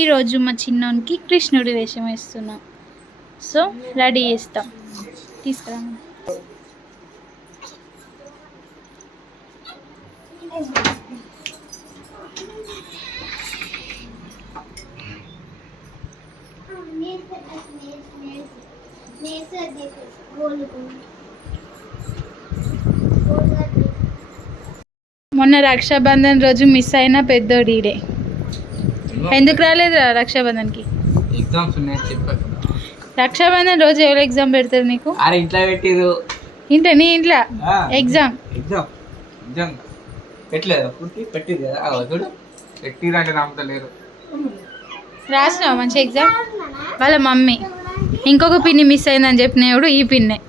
ఈరోజు మా చిన్నోనికి కృష్ణుడి వేషం వేస్తున్నాం. సో రెడీ చేస్తాం. తీసుకురా మొన్న రక్షాబంధన్ రోజు మిస్ అయిన పెద్దోడు ఈడే. ఎందుకు రాలేదు రక్షాబంధన్కి? ఎగ్జామ్స్ ఉన్నాయని రక్షాబంధన్ రోజు ఎవరు ఎగ్జామ్ పెడతారు నీకు? అరే ఇంట్లో పెట్టిరు ఇంట నీ ఇంట్లో? ఎగ్జామ్ ఎగ్జామ్ ఎగ్జామ్ పెట్టలేదు? పూర్తి పెట్టిరు కదా. చూడు. పెట్టిరు అంటే నమ్మతలేరు. రాసినావా మంచి ఎగ్జామ్ వాళ్ళ మమ్మీ. ఇంకొక పిన్ని మిస్ అయిందని చెప్పినప్పుడు ఈ పిన్నే.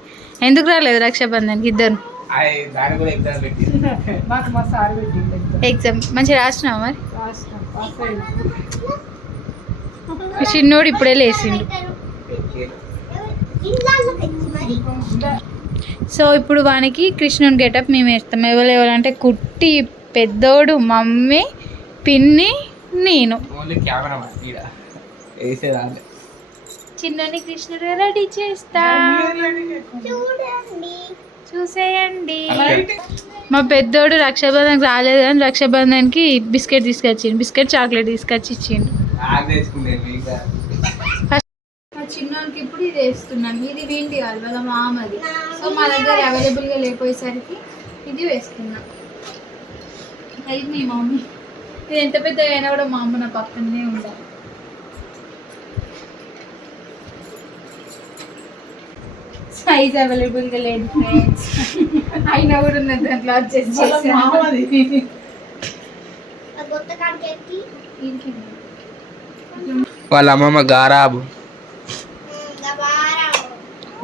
ఎందుకు రాలేదు రక్షాబంధన్కి ఇద్దరు? ఎగ్జామ్ మంచిగా రాసినావా మరి? చిన్నోడు ఇప్పుడే లేచిండు. సో ఇప్పుడు వానికి కృష్ణుని గెటప్ మేము వేస్తాం. ఎవరు ఎవరంటే కుట్టి పెద్దోడు మమ్మీ పిన్ని నేను. చిన్నని కృష్ణుడు రెడీ చేస్తా. చూసేయండి. మా పెద్దోడు రక్షాబంధన్కి రాలేదు కానీ రక్షాబంధన్కి బిస్కెట్ తీసుకొచ్చిండు. బిస్కెట్ చాక్లెట్ తీసుకొచ్చి ఇచ్చిండు. మా చిన్నోనికి ఇప్పుడు ఇది వేస్తున్నాం. ఇది వీంటి కాదు వాళ్ళ మామది. సో మా దగ్గర అవైలబుల్గా లేకపోయేసరికి ఇది వేస్తున్నాం. అది మీ మమ్మీ. ఇది ఎంత పెద్దగా అయినా కూడా మా అమ్మ నా పక్కనే ఉండాలి. సైజ్ అవైలబుల్గా లేదు ఫ్రెండ్స్ అయినా కూడా ఉన్నది దాంట్లో అడ్జస్ట్ మామది. వాళ్ళ అమ్మమ్మ గారాబు.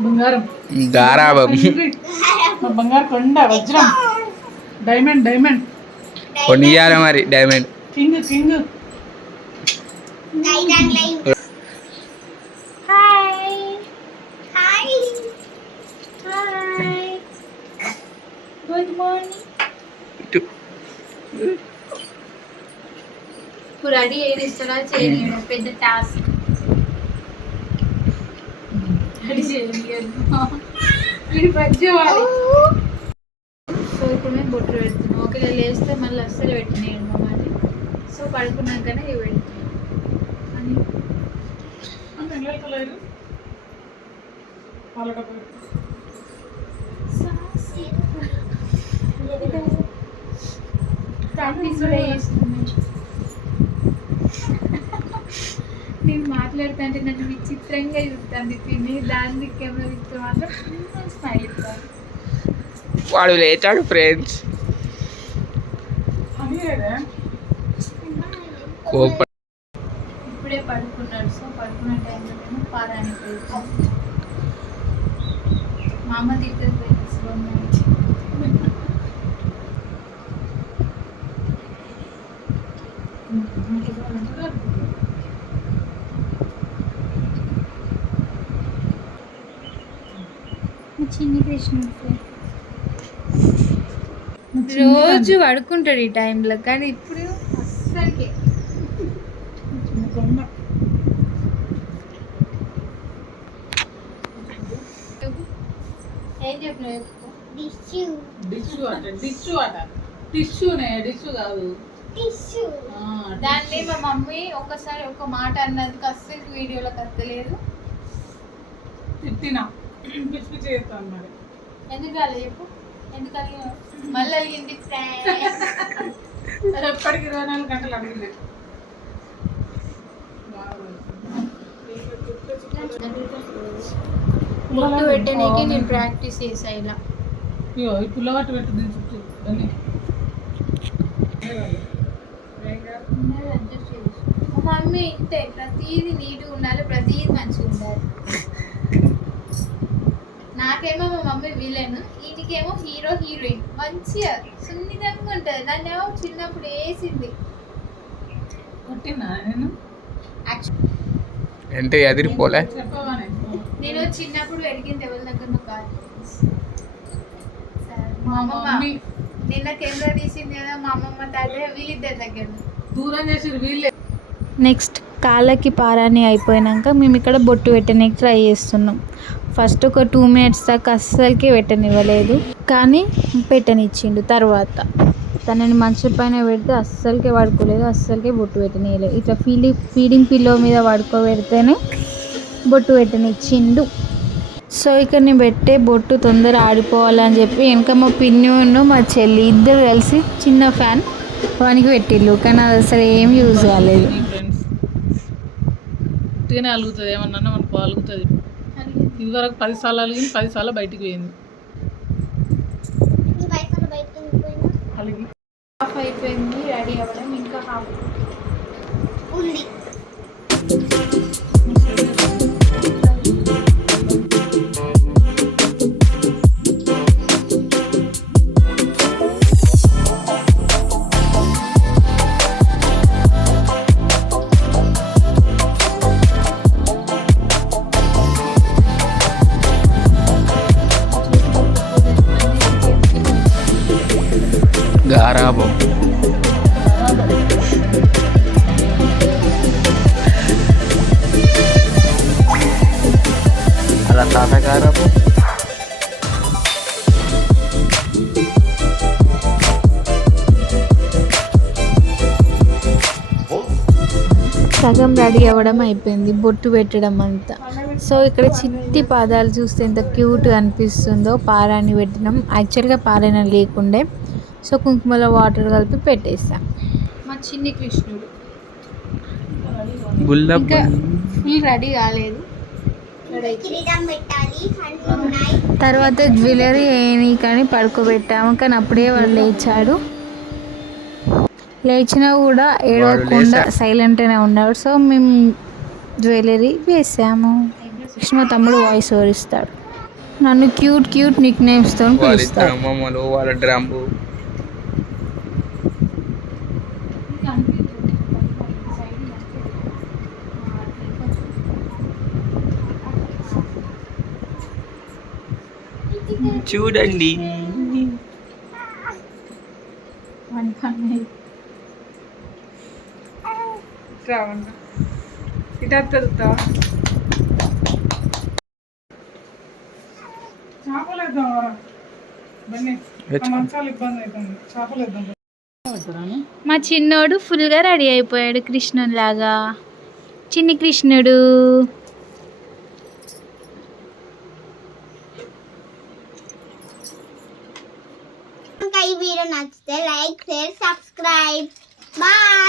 బంగారం. గారాబం. బంగారు కొండ వజ్రం. డైమండ్ డైమండ్ కొనియాలి మరి డైమండ్ కింగ్ కింగ్ ఇప్పుడు రెడీ చేయనిస్తారా చేయనియడం పెద్ద టాస్క్ రెడీ చేయలేదు పచ్చేవాలి సో ఇప్పుడు మేము బొట్లు పెడుతున్నాం. ఒకవేళ లేస్తే మళ్ళీ అస్సలు పెట్టినాడు మమ్మల్ని సో పడుకున్నాకనే ఇవి పెడుతున్నాం. అని చేస్తున్నాను నేను మాట్లాడుతుంటే నన్ను విచిత్రంగా చూస్తాను తిని దాన్ని కెమెరా ఇస్తే మాత్రం స్మైల్ ఇస్తాను వాడు లేచాడు ఫ్రెండ్స్ అని కోప ఇప్పుడే పడుకున్నాడు. సో పడుకున్న టైంలో పారానికి వెళ్తాను. మా అమ్మ ఫ్రెండ్స్ చిన్ని కృష్ణుడు రోజు పడుకుంటాడు ఈ టైంలో కానీ ఇప్పుడు అస్సలకి. కొండ ఏం చెప్పినావు డిష్యూ అట డిష్యూ అట. టిష్యూనే డిష్యూ కాదు. ఆ, దాన్ని మా మమ్మీ ఒకసారి ఒక మాట అన్నందుకు అస్సలు వీడియోలో కత్తలేదు తిట్టినా. పిచ్చి పిచ్చి చేస్తాను మరి. ఎందుకు చెప్పు? ఎందుకు మళ్ళీ అడిగింది ఎప్పటికి ఇరవై నాలుగు గంటలు అడిగింది ముందు పెట్టడానికి నేను ప్రాక్టీస్ చేసా ఇలా. ఈ పుల్లగట్టు పెట్టు దీని చుట్టూ. అన్ని. మా మమ్మీ ఇంతే ప్రతిదీ నీట్గా ఉండాలి ప్రతిదీ మంచిగా ఉండాలి. నాకేమో మా మమ్మీ విలన్ ఈయనకేమో హీరో హీరోయిన్ మంచిగా సున్నితంగా ఉంటుంది. దాన్ని ఏమో చిన్నప్పుడు వేసింది. అంటే ఎదిరిపోలే? నేను చిన్నప్పుడు ఎరిగింది ఎవరి దగ్గర కాదు సరే, మా అమ్మమ్మ మమ్మీ నిన్న కెమెరా తీసింది కదా మా అమ్మమ్మ తాతయ్య వీళ్ళిద్దరి దగ్గర. దూరం చేసి వీళ్ళే. నెక్స్ట్ కాళ్ళకి పారాని అయిపోయినాక మేము ఇక్కడ బొట్టు పెట్టడానికి ట్రై చేస్తున్నాం. ఫస్ట్ ఒక టూ మినిట్స్ దాకా అస్సలకి పెట్టనివ్వలేదు. కానీ పెట్టనిచ్చిండు తర్వాత. తనని మంచం పైన పెడితే అస్సలకే పడుకోలేదు అస్సలకే బొట్టు పెట్టనియలేదు ఇట్లా ఫీలింగ్ ఫీడింగ్ పిల్లో మీద పడుకోబెడితేనే బొట్టు పెట్టనిచ్చిండు. సో ఇక్కడ నేను పెట్టే బొట్టు తొందర ఆడిపోవాలని చెప్పి వెనక మా పిన్ని మా చెల్లి ఇద్దరు కలిసి చిన్న ఫ్యాన్ వానికి పెట్టిళ్ళు కానీ అది అసలు ఏం యూజ్ కాలేదు. ఫ్రెండ్స్ ఉట్టిగానే అలుగుతుంది ఏమన్నా మనకు అలుగుతుంది. ఇది వరకు పది సార్లు అలిగింది పది సార్లు బయటికి పోయింది. అలిగి హాఫ్ అయిపోయింది రెడీ అవ్వడం ఇంకా హాఫ్ గారాబం సగం రెడీ అవ్వడం అయిపోయింది బొట్టు పెట్టడం అంతా. సో ఇక్కడ చిట్టి పాదాలు చూస్తే ఎంత క్యూట్గా అనిపిస్తుందో పారాని పెట్టినాం యాక్చువల్గా పారాయణ లేకుండే. సో కుంకుమలో వాటర్ కలిపి పెట్టేసాం. మా చిన్ని కృష్ణుడు. ఇంకా ఫుల్ రెడీ కాలేదు. తర్వాత జ్యువెలరీ ఏని కానీ పడుకోబెట్టాము కానీ అప్పుడే వాడు లేచాడు. లేచినా కూడా ఏడవకుండా సైలెంట్గానే ఉన్నాడు. సో మేము జ్యువెలరీ వేసాము. నెక్స్ట్ మా తమ్ముడు వాయిస్ ఓవర్ ఇస్తాడు. నన్ను క్యూట్ క్యూట్ నిక్ నేమ్స్తో పిలుస్తాడు. వాళ్ళ డ్రమ్ము. చూడండి. రావండి ఇటు వస్తుందా చేపలు వేద్దాం బన్నీ ఆ మంచాలు ఇబ్బంది అవుతుంది. చేపలు వేద్దాం మా చిన్నోడు ఫుల్గా రెడీ అయిపోయాడు కృష్ణుని లాగా. చిన్ని కృష్ణుడు. ఇంకా ఈ వీడియో నచ్చితే లైక్ షేర్ సబ్స్క్రైబ్. బాయ్.